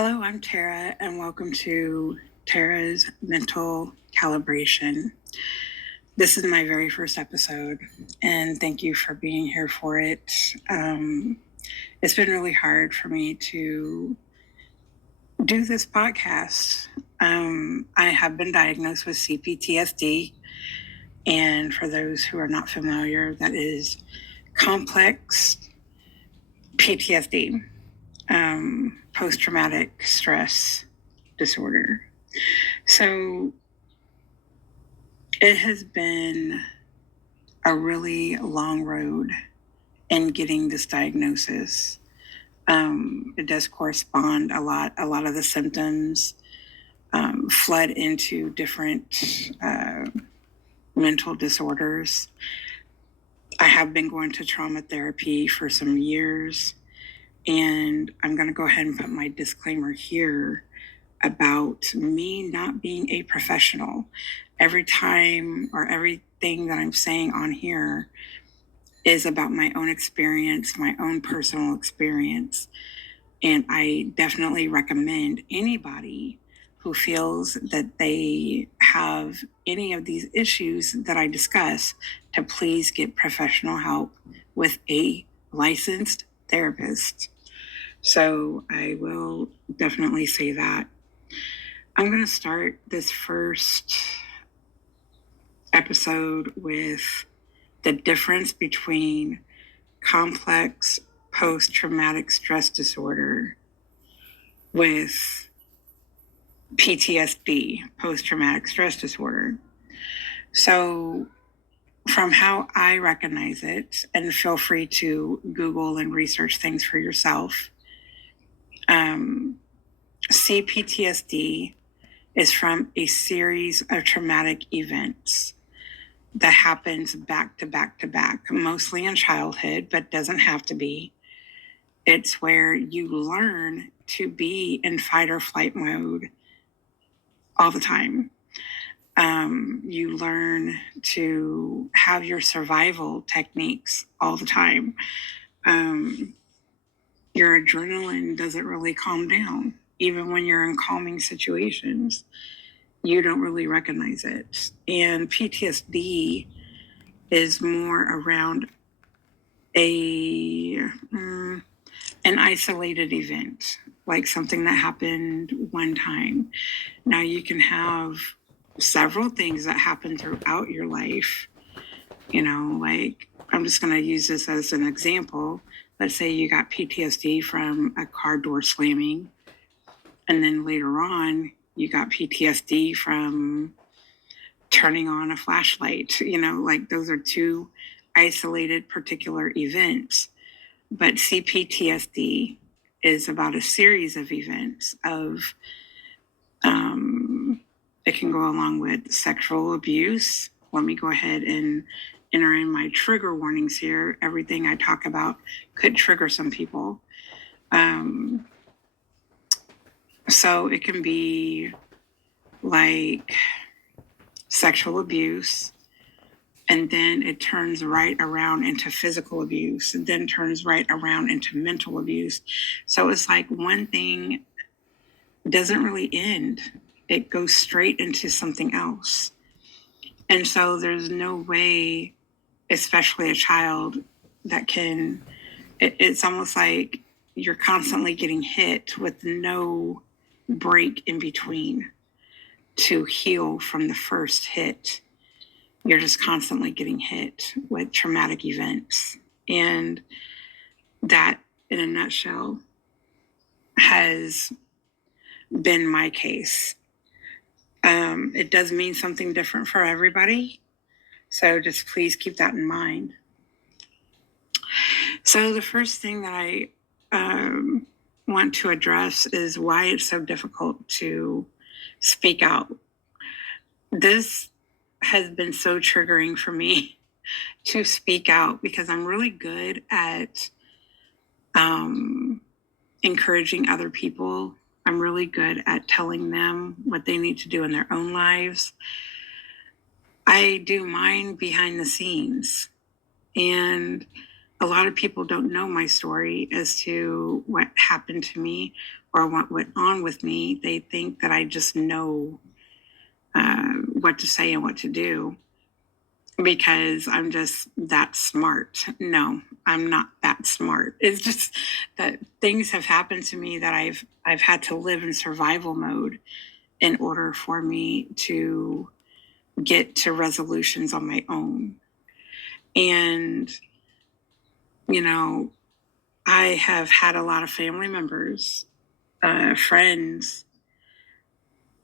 Hello, I'm Tara, and welcome to Tara's Mental Calibration. This is my very first episode, and thank you for being here for it. It's been really hard for me to do this podcast. I have been diagnosed with CPTSD, and for those who are not familiar, that is complex PTSD, post-traumatic stress disorder. So it has been a really long road in getting this diagnosis. It does correspond a lot. A lot of the symptoms flood into different mental disorders. I have been going to trauma therapy for some years, and I'm going to go ahead and put my disclaimer here about me not being a professional. Every time or everything that I'm saying on here is about my own experience, my own personal experience. And I definitely recommend anybody who feels that they have any of these issues that I discuss to please get professional help with a licensed therapist. So I will definitely say that. I'm going to start this first episode with the difference between complex post-traumatic stress disorder with PTSD, post-traumatic stress disorder. So from how I recognize it, and feel free to Google and research things for yourself, CPTSD is from a series of traumatic events that happens back to back to back, mostly in childhood, but doesn't have to be. It's where you learn to be in fight or flight mode all the time. You learn to have your survival techniques all the time. Your adrenaline doesn't really calm down. Even when you're in calming situations, you don't really recognize it. And PTSD is more around an isolated event, like something that happened one time. Now you can have several things that happen throughout your life. Like I'm just going to use this as an example. Let's say you got PTSD from a car door slamming, and then later on you got PTSD from turning on a flashlight. Like those are two isolated particular events. But CPTSD is about a series of events of, it can go along with sexual abuse. Let me go ahead and enter in my trigger warnings here. Everything I talk about could trigger some people. So it can be like sexual abuse, and then it turns right around into physical abuse, and then turns right around into mental abuse. So it's like one thing doesn't really end. It goes straight into something else. And so there's no way, especially a child, that can, it's almost like you're constantly getting hit with no break in between to heal from the first hit. You're just constantly getting hit with traumatic events. And that, in a nutshell, has been my case. It does mean something different for everybody. So just please keep that in mind. So the first thing that I want to address is why it's so difficult to speak out. This has been so triggering for me to speak out because I'm really good at encouraging other people. I'm really good at telling them what they need to do in their own lives. I do mine behind the scenes. And a lot of people don't know my story as to what happened to me or what went on with me. They think that I just know what to say and what to do because I'm just that smart. No, I'm not that smart. It's just that things have happened to me that I've had to live in survival mode in order for me to get to resolutions on my own. And, you know, I have had a lot of family members, friends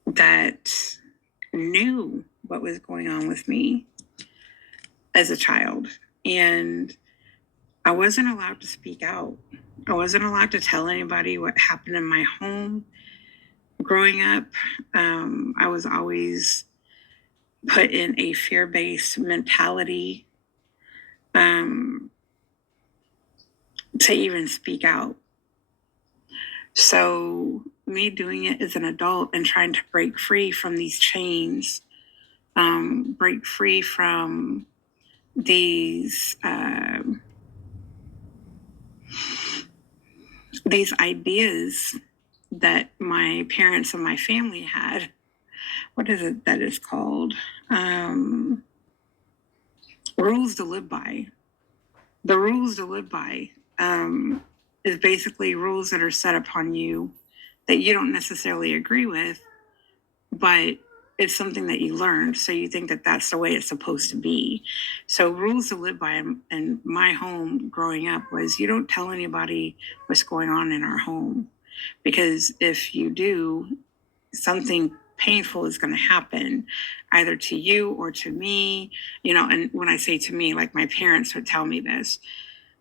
that knew what was going on with me as a child. And I wasn't allowed to speak out. I wasn't allowed to tell anybody what happened in my home growing up. I was always put in a fear-based mentality um, to even speak out. So me doing it as an adult and trying to break free from these chains, break free from these ideas that my parents and my family had. What is it that is called? Rules to live by. The rules to live by is basically rules that are set upon you that you don't necessarily agree with, but it's something that you learned. So you think that that's the way it's supposed to be. So rules to live by in my home growing up was you don't tell anybody what's going on in our home, because if you do, something painful is going to happen either to you or to me, and when I say to me, like my parents would tell me this,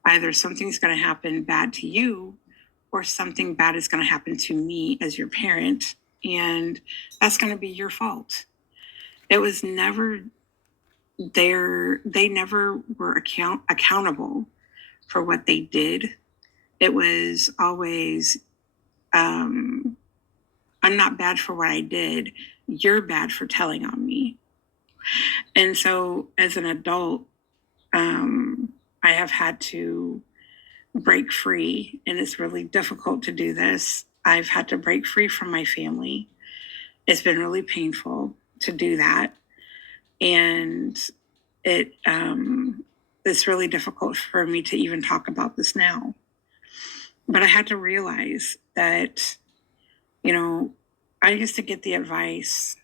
either something's going to happen bad to you or something bad is going to happen to me as your parent, and that's going to be your fault. It was never there. They never were accountable for what they did. It was always, I'm not bad for what I did. You're bad for telling on me. And so as an adult, I have had to break free, and it's really difficult to do this. I've had to break free from my family. It's been really painful to do that. And it's really difficult for me to even talk about this now. But I had to realize that, I used to get the advice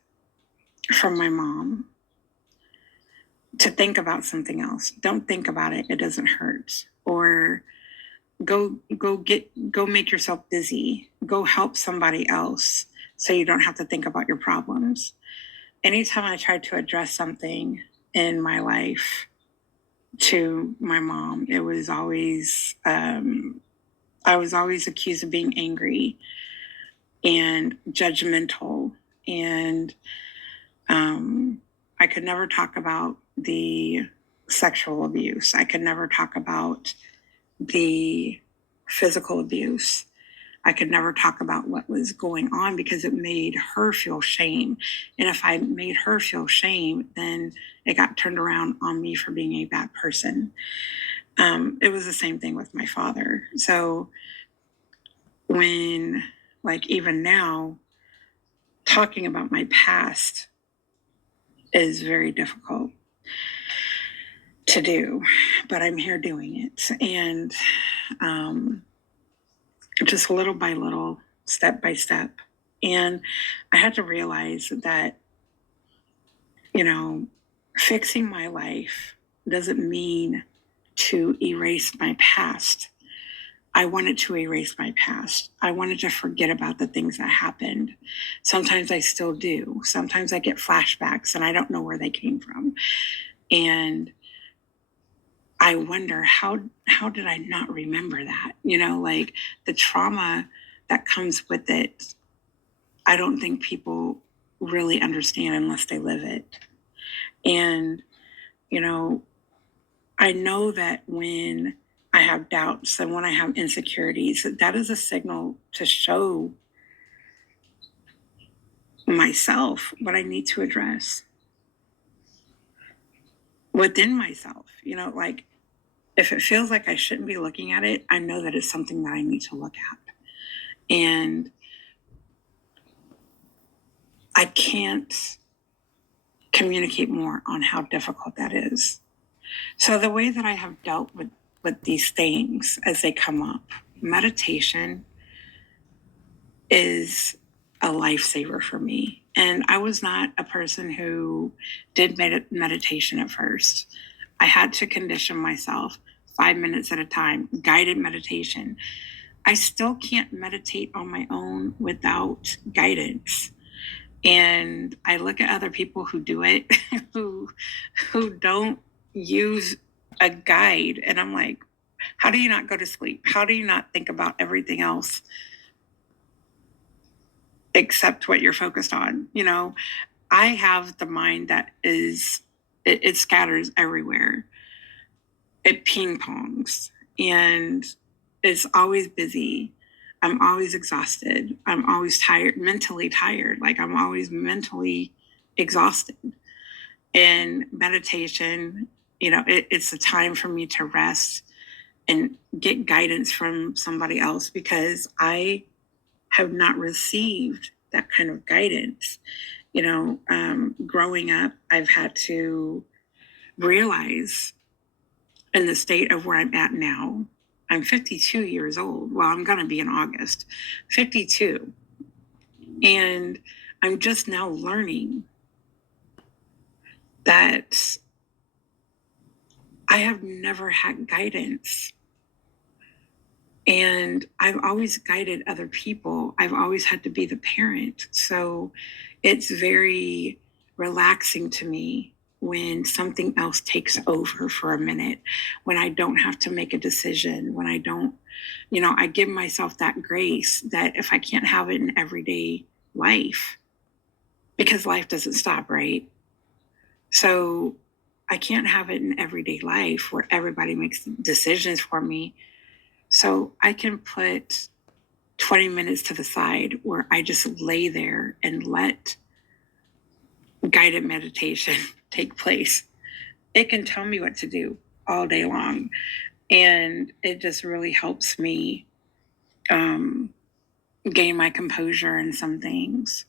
from my mom to think about something else. Don't think about it. It doesn't hurt. Or go make yourself busy. Go help somebody else so you don't have to think about your problems. Anytime I tried to address something in my life to my mom, it was always, I was always accused of being angry and judgmental. And I could never talk about the sexual abuse. I could never talk about the physical abuse. I could never talk about what was going on because it made her feel shame. And if I made her feel shame, then it got turned around on me for being a bad person. It was the same thing with my father. So when, like, even now, talking about my past is very difficult to do, but I'm here doing it. And just little by little, step by step. And I had to realize that, fixing my life doesn't mean to erase my past. I wanted to erase my past. I wanted to forget about the things that happened. Sometimes I still do. Sometimes I get flashbacks and I don't know where they came from. And I wonder how did I not remember that? Like the trauma that comes with it, I don't think people really understand unless they live it. And, I know that when I have doubts and when I have insecurities, that is a signal to show myself what I need to address within myself. Like if it feels like I shouldn't be looking at it, I know that it's something that I need to look at. And I can't communicate more on how difficult that is. So the way that I have dealt with these things as they come up, meditation is a lifesaver for me. And I was not a person who did meditation at first. I had to condition myself 5 minutes at a time, guided meditation. I still can't meditate on my own without guidance. And I look at other people who do it, who don't use a guide, and I'm like, how do you not go to sleep? How do you not think about everything else except what you're focused on? I have the mind that it scatters everywhere. It ping pongs, and it's always busy. I'm always exhausted. I'm always tired, mentally tired. Like I'm always mentally exhausted. And meditation, it's a time for me to rest and get guidance from somebody else, because I have not received that kind of guidance. Growing up, I've had to realize in the state of where I'm at now. I'm 52 years old. Well, I'm going to be in August, 52. And I'm just now learning that I have never had guidance. And I've always guided other people. I've always had to be the parent. So it's very relaxing to me when something else takes over for a minute, when I don't have to make a decision, when I don't, I give myself that grace that if I can't have it in everyday life, because life doesn't stop, right? So I can't have it in everyday life where everybody makes decisions for me. So I can put 20 minutes to the side where I just lay there and let guided meditation take place. It can tell me what to do all day long. And it just really helps me gain my composure in some things.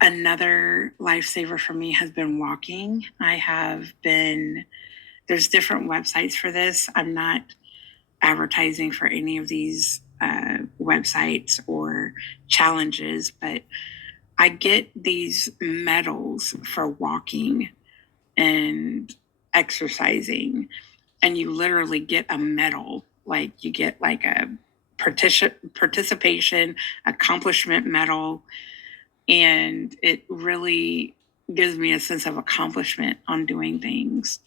Another lifesaver for me has been walking. There's different websites for this. I'm not advertising for any of these websites or challenges, but I get these medals for walking and exercising, and you literally get a medal. Like you get like a participation accomplishment medal, and it really gives me a sense of accomplishment on doing things,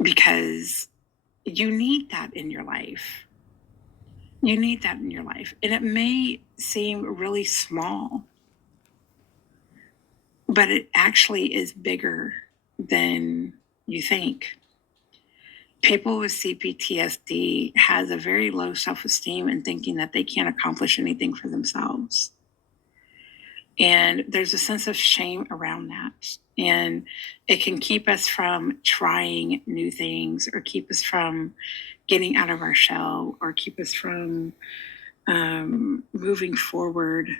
because you need that in your life. You need that in your life. And it may seem really small, but it actually is bigger than you think. People with CPTSD has a very low self-esteem and thinking that they can't accomplish anything for themselves. And there's a sense of shame around that. And it can keep us from trying new things, or keep us from getting out of our shell, or keep us from moving forward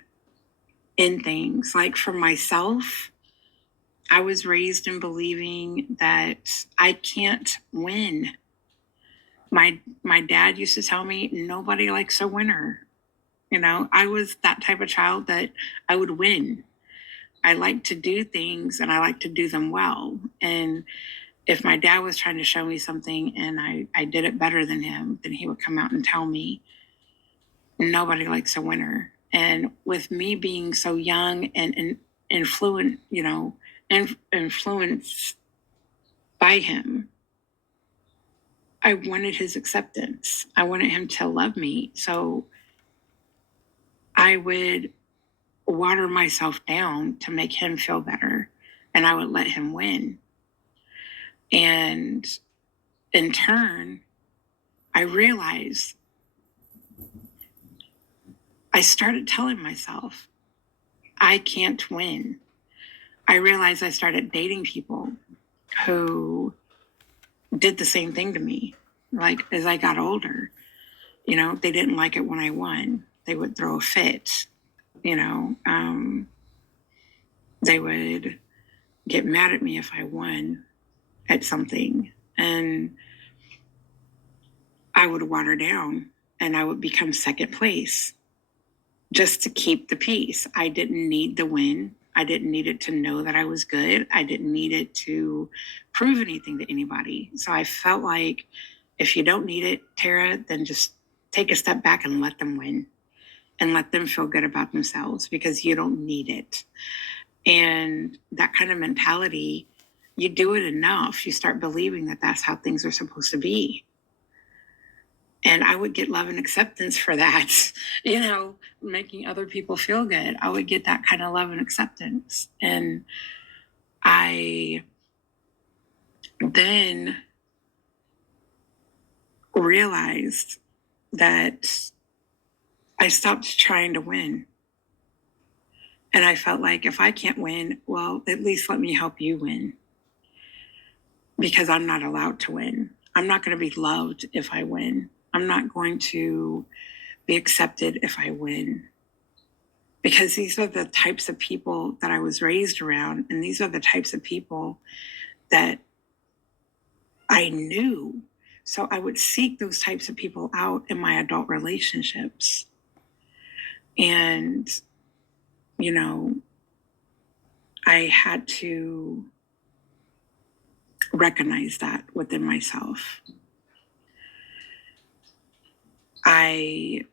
in things. Like for myself, I was raised in believing that I can't win. My dad used to tell me, nobody likes a winner. I was that type of child that I would win. I like to do things, and I like to do them well. And if my dad was trying to show me something and I did it better than him, then he would come out and tell me, nobody likes a winner. And with me being so young and influenced by him, I wanted his acceptance. I wanted him to love me. So I would water myself down to make him feel better, and I would let him win. And in turn, I realized I started telling myself, I can't win. I realized I started dating people who did the same thing to me. Like as I got older, they didn't like it when I won. They would throw a fit, you know. They would get mad at me if I won at something. And I would water down and I would become second place just to keep the peace. I didn't need the win. I didn't need it to know that I was good. I didn't need it to prove anything to anybody. So I felt like if you don't need it, Tara, then just take a step back and let them win and let them feel good about themselves because you don't need it. And that kind of mentality, you do it enough, you start believing that that's how things are supposed to be. And I would get love and acceptance for that, making other people feel good. I would get that kind of love and acceptance. And I then realized that I stopped trying to win. And I felt like if I can't win, well, at least let me help you win. Because I'm not allowed to win. I'm not going to be loved if I win. I'm not going to be accepted if I win. Because these are the types of people that I was raised around, and these are the types of people that I knew. So I would seek those types of people out in my adult relationships. And, I had to recognize that within myself. I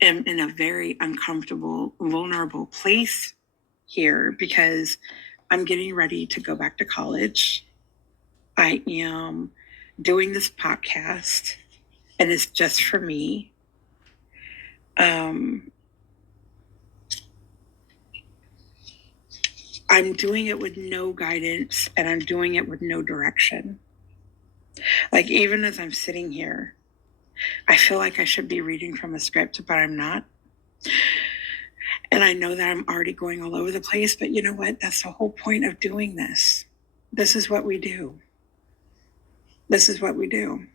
am in a very uncomfortable, vulnerable place here because I'm getting ready to go back to college. I am doing this podcast, and it's just for me. I'm doing it with no guidance, and I'm doing it with no direction. Like, even as I'm sitting here, I feel like I should be reading from a script, but I'm not. And I know that I'm already going all over the place, but you know what? That's the whole point of doing this. This is what we do. This is what we do.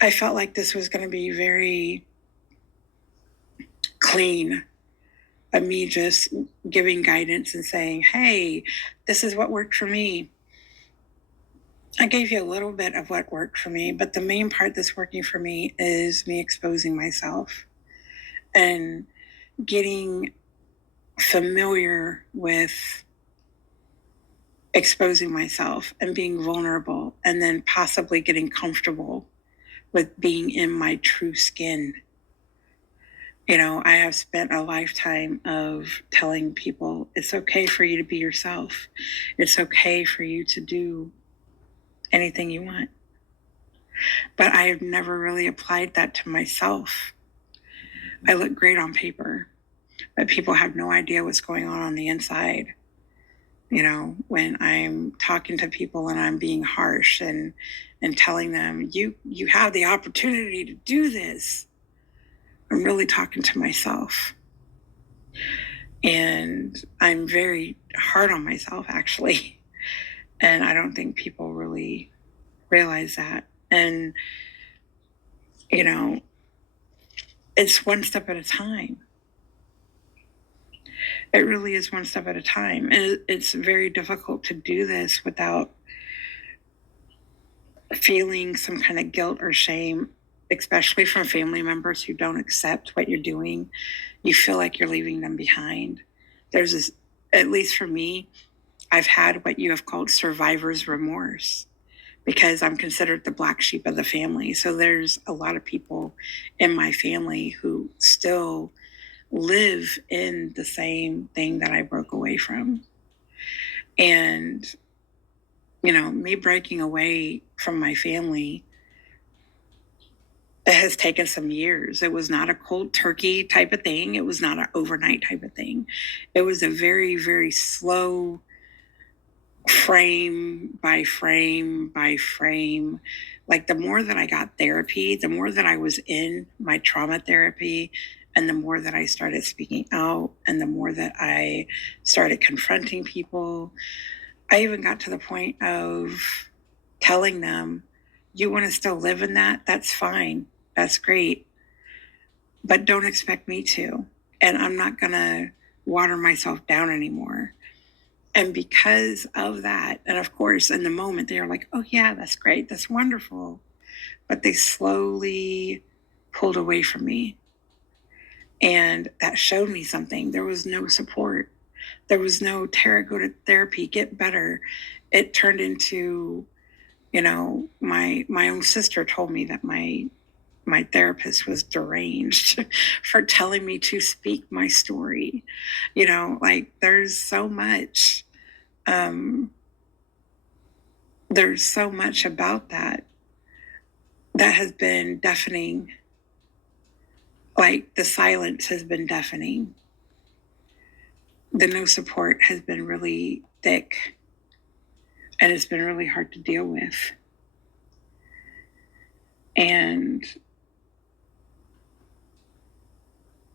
I felt like this was going to be very clean of me just giving guidance and saying, hey, this is what worked for me. I gave you a little bit of what worked for me, but the main part that's working for me is me exposing myself and getting familiar with exposing myself and being vulnerable, and then possibly getting comfortable with being in my true skin. I have spent a lifetime of telling people it's okay for you to be yourself. It's okay for you to do anything you want. But I have never really applied that to myself. I look great on paper, but people have no idea what's going on the inside. When I'm talking to people and I'm being harsh and telling them, you have the opportunity to do this, I'm really talking to myself. And I'm very hard on myself, actually. And I don't think people really realize that. And, it's one step at a time. It really is one step at a time. And it's very difficult to do this without feeling some kind of guilt or shame, especially from family members who don't accept what you're doing. You feel like you're leaving them behind. There's this, at least for me, I've had what you have called survivor's remorse because I'm considered the black sheep of the family. So there's a lot of people in my family who still live in the same thing that I broke away from. And, me breaking away from my family, it has taken some years. It was not a cold turkey type of thing. It was not an overnight type of thing. It was a very, very slow frame by frame by frame. Like the more that I got therapy, the more that I was in my trauma therapy, and the more that I started speaking out, and the more that I started confronting people, I even got to the point of telling them, you want to still live in that? That's fine. That's great. But don't expect me to. And I'm not going to water myself down anymore. And because of that, and of course, in the moment, they are like, oh, yeah, that's great. That's wonderful. But they slowly pulled away from me. And that showed me something. There was no support. There was no Tara, go to therapy, get better. It turned into, my own sister told me that my therapist was deranged for telling me to speak my story. Like there's so much about that has been deafening. Like the silence has been deafening. The no support has been really thick, and it's been really hard to deal with. And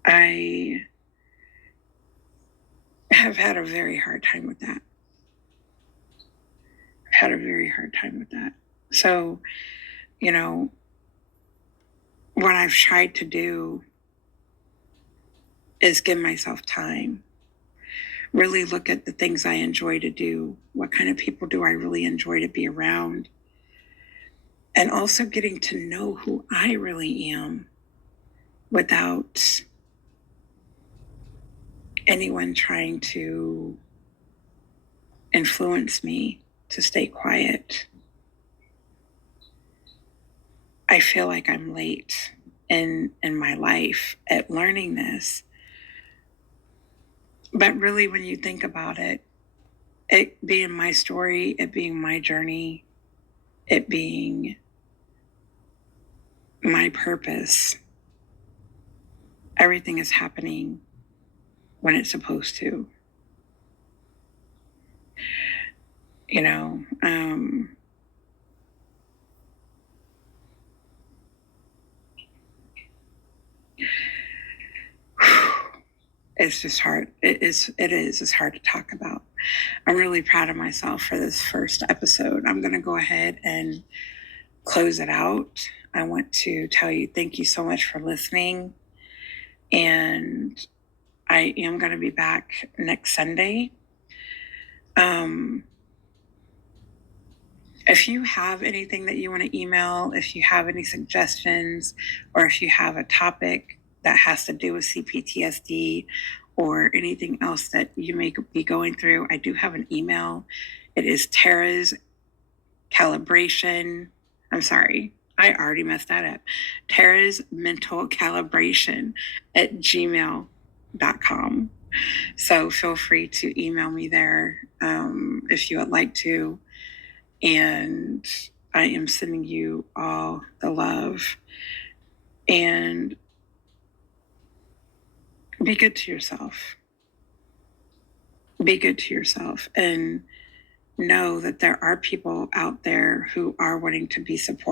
I have had a very hard time with that. So, what I've tried to do is give myself time. Really look at the things I enjoy to do. What kind of people do I really enjoy to be around? And also getting to know who I really am without anyone trying to influence me to stay quiet. I feel like I'm late in my life at learning this. But really, when you think about it being my story, it being my journey, it being my purpose, everything is happening when it's supposed to. It's just hard. It's hard to talk about. I'm really proud of myself for this first episode. I'm going to go ahead and close it out. I want to tell you thank you so much for listening. And I am going to be back next Sunday. If you have anything that you want to email, if you have any suggestions, or if you have a topic that has to do with CPTSD or anything else that you may be going through, I do have an email. It is Tara's calibration. I'm sorry, I already messed that up. Tara's mental calibration at gmail.com. So feel free to email me there if you would like to. And I am sending you all the love. And be good to yourself. Be good to yourself. And know that there are people out there who are wanting to be supported.